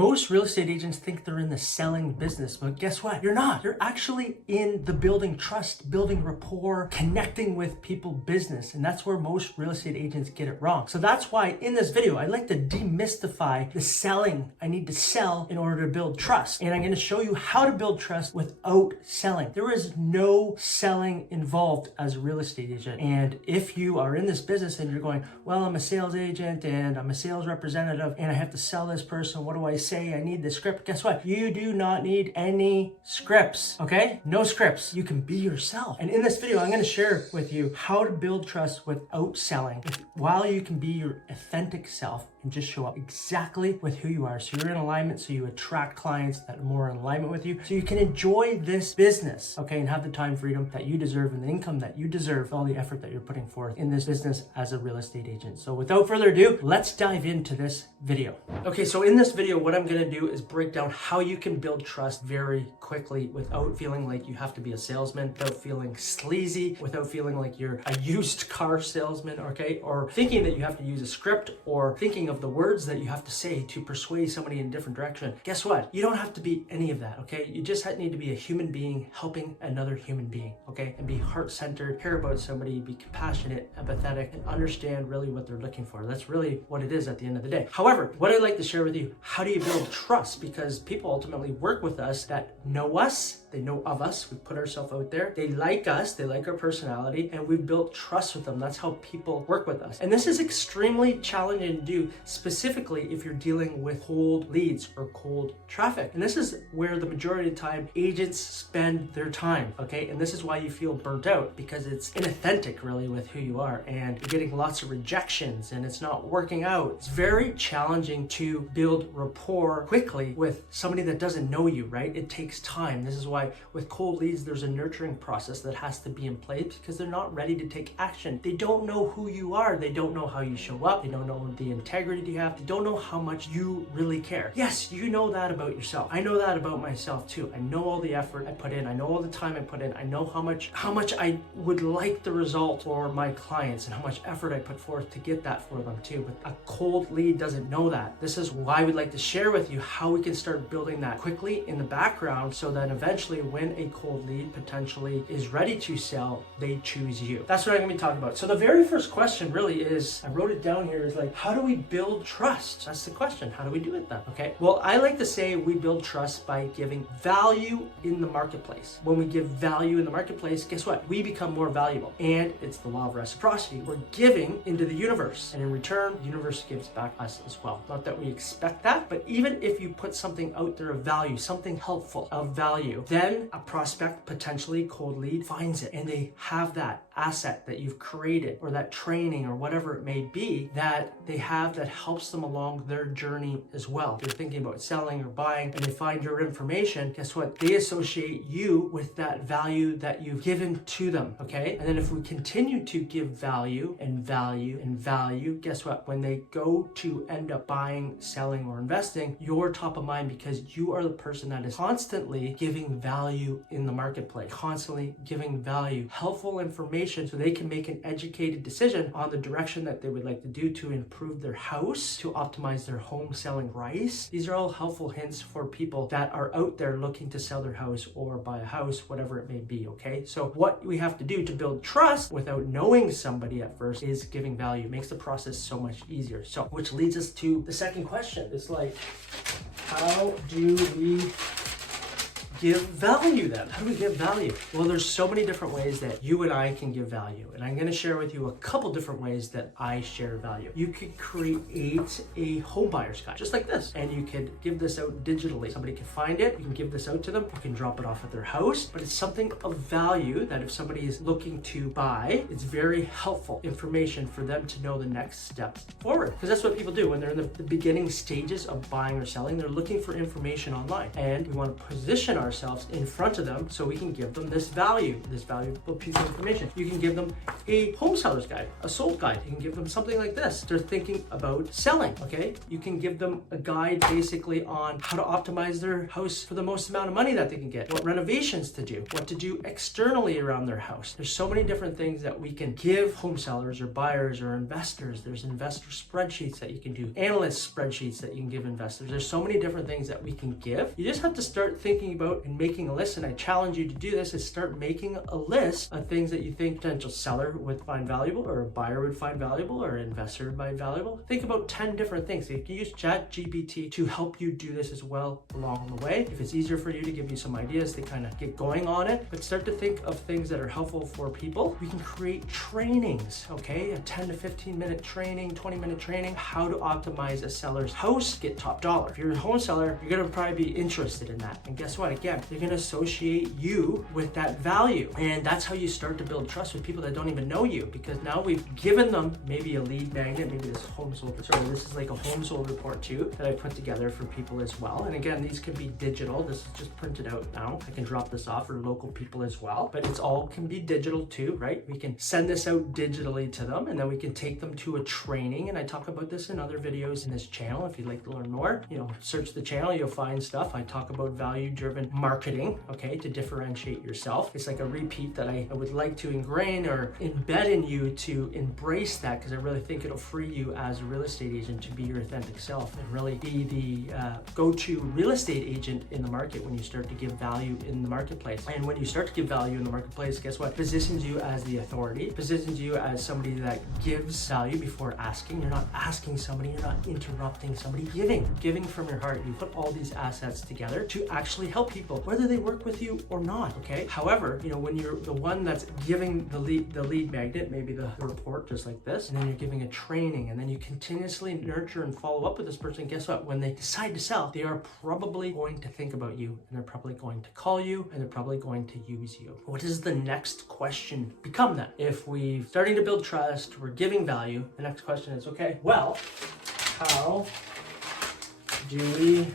Most real estate agents think they're in the selling business, but guess what? You're not. You're actually in the building trust, building rapport, connecting with people business. And that's where most real estate agents get it wrong. So that's why in this video, I'd like to demystify the selling. I need to sell in order to build trust. And I'm going to show you how to build trust without selling. There is no selling involved as a real estate agent. And if you are in this business and you're going, well, I'm a sales agent and I'm a sales representative and I have to sell this person, what do I say? I need the script. Guess what? You do not need any scripts, okay? No scripts. You can be yourself. And in this video, I'm going to share with you how to build trust without selling, while you can be your authentic self and just show up exactly with who you are. So you're in alignment, so you attract clients that are more in alignment with you, so you can enjoy this business, okay, and have the time freedom that you deserve and the income that you deserve, all the effort that you're putting forth in this business as a real estate agent. So without further ado, let's dive into this video. Okay, so in this video, what I'm gonna do is break down how you can build trust very quickly without feeling like you have to be a salesman, without feeling sleazy, without feeling like you're a used car salesman, okay, or thinking that you have to use a script or thinking of the words that you have to say to persuade somebody in a different direction. Guess what? You don't have to be any of that, okay? You just need to be a human being helping another human being, okay? And be heart-centered, care about somebody, be compassionate, empathetic, and understand really what they're looking for. That's really what it is at the end of the day. However, what I'd like to share with you, how do you build trust? Because people ultimately work with us that know us, they know of us, we put ourselves out there, they like us, they like our personality, and we've built trust with them. That's how people work with us. And this is extremely challenging to do, specifically if you're dealing with cold leads or cold traffic. And this is where the majority of the time agents spend their time, okay? And this is why you feel burnt out, because it's inauthentic really with who you are, and you're getting lots of rejections and it's not working out. It's very challenging to build rapport quickly with somebody that doesn't know you, right? It takes time. This is why with cold leads, there's a nurturing process that has to be in place, because they're not ready to take action. They don't know who you are. They don't know how you show up. They don't know the integrity you have. They don't know how much you really care. Yes, you know that about yourself. I know that about myself too. I know all the effort I put in. I know all the time I put in. I know how much I would like the result for my clients and how much effort I put forth to get that for them too. But a cold lead doesn't know that. This is why we'd like to share with you how we can start building that quickly in the background, so that eventually when a cold lead potentially is ready to sell, they choose you. That's what I'm gonna be talking about. So the very first question really is, I wrote it down here, is like, how do we build trust? That's the question. How do we do it then? Okay. Well, I like to say we build trust by giving value in the marketplace. When we give value in the marketplace, guess what? We become more valuable. And it's the law of reciprocity. We're giving into the universe, and in return, the universe gives back us as well. Not that we expect that, but even if you put something out there of value, something helpful of value, then a prospect, potentially cold lead, finds it, and they have that asset that you've created, or that training, or whatever it may be that they have that helps them along their journey as well. They're thinking about selling or buying, and they find your information. Guess what? They associate you with that value that you've given to them, okay? And then if we continue to give value and value and value, guess what? When they go to end up buying, selling, or investing, you're top of mind, because you are the person that is constantly giving value in the marketplace, constantly giving value, helpful information, so they can make an educated decision on the direction that they would like to do to improve their house, to optimize their home selling price. These are all helpful hints for people that are out there looking to sell their house or buy a house, whatever it may be, okay? So what we have to do to build trust without knowing somebody at first is giving value. It makes the process so much easier. So, which leads us to the second question. It's like, how do we give value then? How do we give value? Well, there's so many different ways that you and I can give value. And I'm gonna share with you a couple different ways that I share value. You could create a home buyer's guide, just like this. And you could give this out digitally. Somebody can find it, you can give this out to them, you can drop it off at their house, but it's something of value that if somebody is looking to buy, it's very helpful information for them to know the next step forward. Because that's what people do when they're in the beginning stages of buying or selling. They're looking for information online. And we wanna position ourselves ourselves in front of them so we can give them this valuable piece of information. You can give them a home seller's guide, a sold guide. You can give them something like this. They're thinking about selling, okay? You can give them a guide basically on how to optimize their house for the most amount of money that they can get, what renovations to do, what to do externally around their house. There's so many different things that we can give home sellers or buyers or investors. There's investor spreadsheets that you can do, analyst spreadsheets that you can give investors. There's so many different things that we can give. You just have to start thinking about and making a list, and I challenge you to do this, is start making a list of things that you think a potential seller would find valuable, or a buyer would find valuable, or an investor would find valuable. Think about 10 different things. You can use ChatGPT to help you do this as well along the way. If it's easier for you, to give you some ideas to kind of get going on it, but start to think of things that are helpful for people. We can create trainings, okay? A 10 to 15 minute training, 20-minute training, how to optimize a seller's house, get top dollar. If you're a home seller, you're gonna probably be interested in that. And guess what? Again, they're gonna associate you with that value. And that's how you start to build trust with people that don't even know you, because now we've given them maybe a lead magnet, maybe this home sold, sorry, this is like a home sold report too that I put together for people as well. And again, these can be digital. This is just printed out now. I can drop this off for local people as well, but it's all can be digital too, right? We can send this out digitally to them, and then we can take them to a training. And I talk about this in other videos in this channel. If you'd like to learn more, search the channel, you'll find stuff. I talk about value-driven marketing, okay, to differentiate yourself. It's like a repeat that I would like to ingrain or embed in you to embrace that, because I really think it'll free you as a real estate agent to be your authentic self and really be the go-to real estate agent in the market when you start to give value in the marketplace. And when you start to give value in the marketplace, guess what? Positions you as the authority, positions you as somebody that gives value before asking. You're not asking somebody, you're not interrupting somebody, giving from your heart. You put all these assets together to actually help people, whether they work with you or not, okay? However, when you're the one that's giving the lead magnet, maybe the report just like this, and then you're giving a training, and then you continuously nurture and follow up with this person, guess what? When they decide to sell, they are probably going to think about you, and they're probably going to call you, and they're probably going to use you. What does the next question become then? If we're starting to build trust, we're giving value, the next question is, okay, well, how do we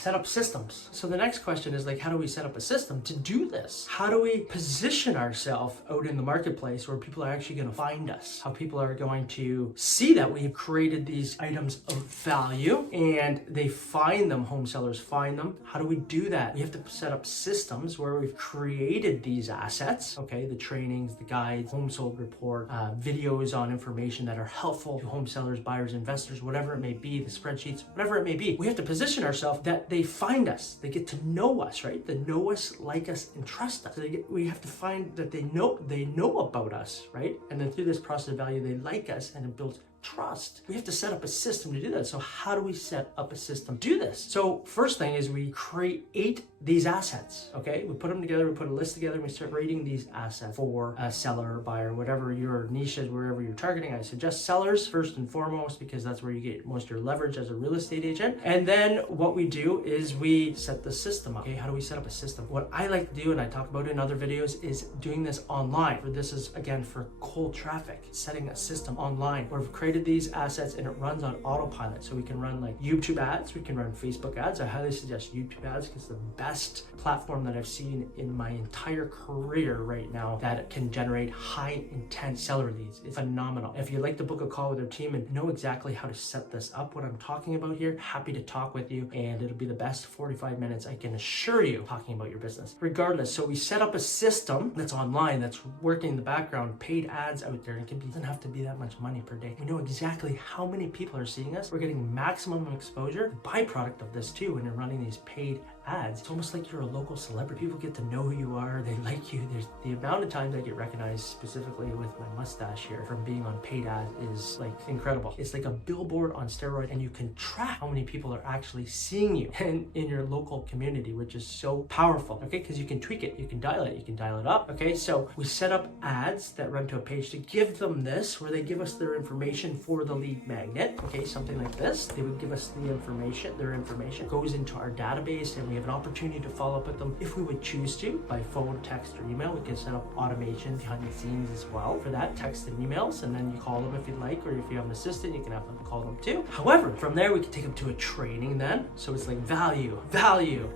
set up systems? So the next question is, like, how do we set up a system to do this? How do we position ourselves out in the marketplace where people are actually going to find us? How people are going to see that we've created these items of value and they find them, home sellers find them. How do we do that? We have to set up systems where we've created these assets, okay? The trainings, the guides, home sold report, videos on information that are helpful to home sellers, buyers, investors, whatever it may be, the spreadsheets, whatever it may be. We have to position ourselves that they find us, they get to know us, right? They know us, like us, and trust us. So we have to find that they know about us, right? And then through this process of value, they like us, and it builds trust. We have to set up a system to do that. So how do we set up a system to do this? So first thing is we create these assets, okay? We put them together, we put a list together, and we start rating these assets for a seller or buyer, whatever your niche is, wherever you're targeting. I suggest sellers first and foremost, because that's where you get most of your leverage as a real estate agent. And then what we do is we set the system up. Okay, how do we set up a system? What I like to do, and I talk about it in other videos, is doing this online. This is, again, for cold traffic, setting a system online where we've created these assets and it runs on autopilot. So we can run like YouTube ads, we can run Facebook ads. I highly suggest YouTube ads because it's the best platform that I've seen in my entire career right now that can generate high intent seller leads. It's phenomenal. If you'd like to book a call with our team and know exactly how to set this up, what I'm talking about here, happy to talk with you, and it'll be the best 45 minutes, I can assure you, talking about your business. Regardless, so we set up a system that's online, that's working in the background, paid ads out there. It doesn't have to be that much money per day. We know exactly how many people are seeing us. We're getting maximum exposure. The byproduct of this too, when you're running these paid ads, it's almost like you're a local celebrity. People get to know who you are, they like you. There's the amount of times I get recognized, specifically with my mustache here, from being on paid ads is like incredible. It's like a billboard on steroids, and you can track how many people are actually seeing you in your local community, which is so powerful, okay? Because you can tweak it, you can dial it up, okay? So we set up ads that run to a page to give them this, where they give us their information option for the lead magnet, okay, something like this. They would give us the information, their information goes into our database, and we have an opportunity to follow up with them if we would choose to by phone, text, or email. We can set up automation behind the scenes as well for that, text and emails, and then you call them if you'd like, or if you have an assistant, you can have them call them too. However, from there we can take them to a training then. So it's like value,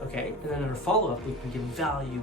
okay? And then in our follow-up, we can give value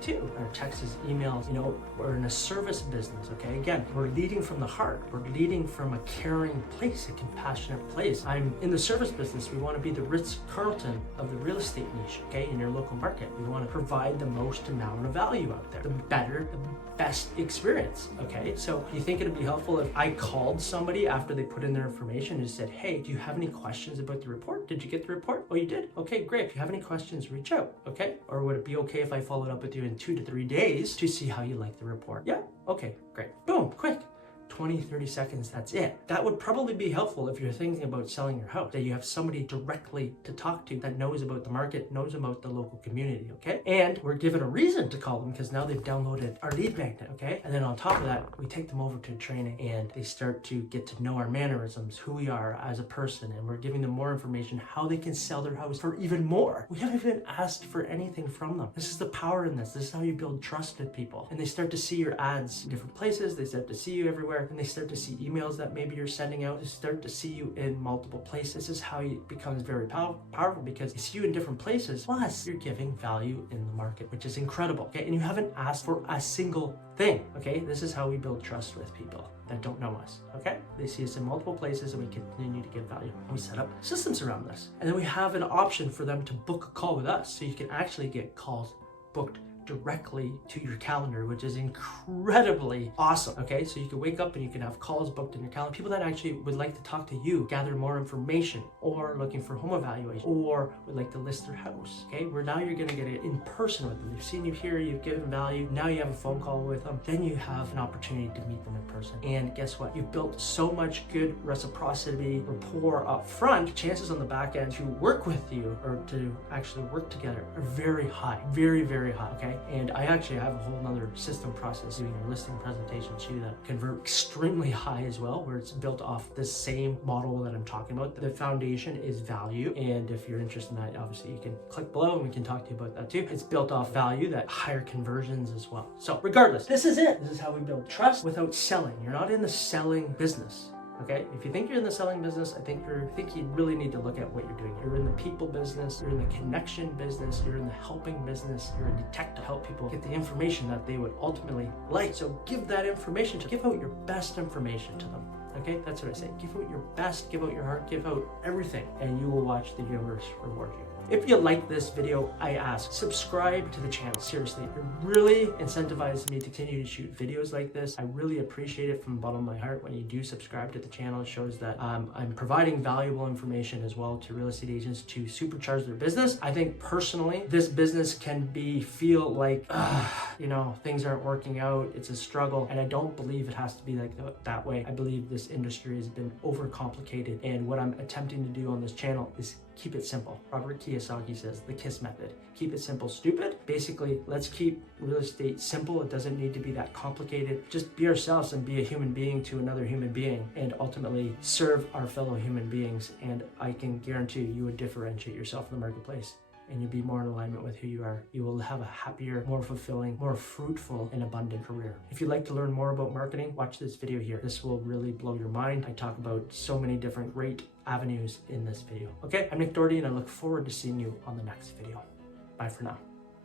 too. Our texts, emails, you know, we're in a service business, okay? Again, we're leading from the heart. We're leading from a caring place, a compassionate place. I'm in the service business. We want to be the Ritz-Carlton of the real estate niche, okay, in your local market. We want to provide the most amount of value out there, the better, the best experience, okay? So you think it'd be helpful if I called somebody after they put in their information and said, hey, do you have any questions about the report? Did you get the report? Oh, you did? Okay, great. If you have any questions, reach out, okay? Or would it be okay if I followed up with you in 2 to 3 days to see how you like the report? Yeah? Okay, great. Boom, quick. 20, 30 seconds, that's it. That would probably be helpful if you're thinking about selling your house, that you have somebody directly to talk to that knows about the market, knows about the local community, okay? And we're given a reason to call them because now they've downloaded our lead magnet, okay? And then on top of that, we take them over to training and they start to get to know our mannerisms, who we are as a person, and we're giving them more information, how they can sell their house for even more. We haven't even asked for anything from them. This is the power in this. This is how you build trust with people. And they start to see your ads in different places. They start to see you everywhere. And they start to see emails that maybe you're sending out. They start to see you in multiple places. This is how it becomes very powerful because they see you in different places. Plus, you're giving value in the market, which is incredible. Okay, and you haven't asked for a single thing. Okay, this is how we build trust with people that don't know us. Okay, they see us in multiple places and we continue to give value. And we set up systems around this, and then we have an option for them to book a call with us, so you can actually get calls booked directly to your calendar, which is incredibly awesome. Okay, so you can wake up and you can have calls booked in your calendar. People that actually would like to talk to you, gather more information, or looking for home evaluation, or would like to list their house. Okay, where now you're gonna get it in person with them. They've seen you here, you've given value, now you have a phone call with them, then you have an opportunity to meet them in person. And guess what? You've built so much good reciprocity, rapport up front, chances on the back end to work with you or to actually work together are very high, very, very high, okay? And I actually have a whole nother system process doing your listing presentation too that convert extremely high as well, where it's built off the same model that I'm talking about. The foundation is value. And if you're interested in that, obviously you can click below and we can talk to you about that too. It's built off value, that higher conversions as well. So regardless, this is it. This is how we build trust without selling. You're not in the selling business. Okay, if you think you're in the selling business, I think you really need to look at what you're doing. You're in the people business, you're in the connection business, you're in the helping business, you're a detective to help people get the information that they would ultimately like. So give that information give out your best information to them. Okay, that's what I say. Give out your best, give out your heart, give out everything, and you will watch the universe reward you. If you like this video, I ask, subscribe to the channel. Seriously, it really incentivizes me to continue to shoot videos like this. I really appreciate it from the bottom of my heart when you do subscribe to the channel. It shows that I'm providing valuable information as well to real estate agents to supercharge their business. I think personally, this business can feel like, you know, things aren't working out. It's a struggle. And I don't believe it has to be like that way. I believe this industry has been overcomplicated. And what I'm attempting to do on this channel is keep it simple. Robert Kiyosaki says the KISS method. Keep it simple, stupid. Basically, let's keep real estate simple. It doesn't need to be that complicated. Just be ourselves and be a human being to another human being and ultimately serve our fellow human beings. And I can guarantee you would differentiate yourself in the marketplace and you'll be more in alignment with who you are. You will have a happier, more fulfilling, more fruitful, and abundant career. If you'd like to learn more about marketing, watch this video here. This will really blow your mind. I talk about so many different great avenues in this video. Okay, I'm Nick Doherty and I look forward to seeing you on the next video. Bye for now.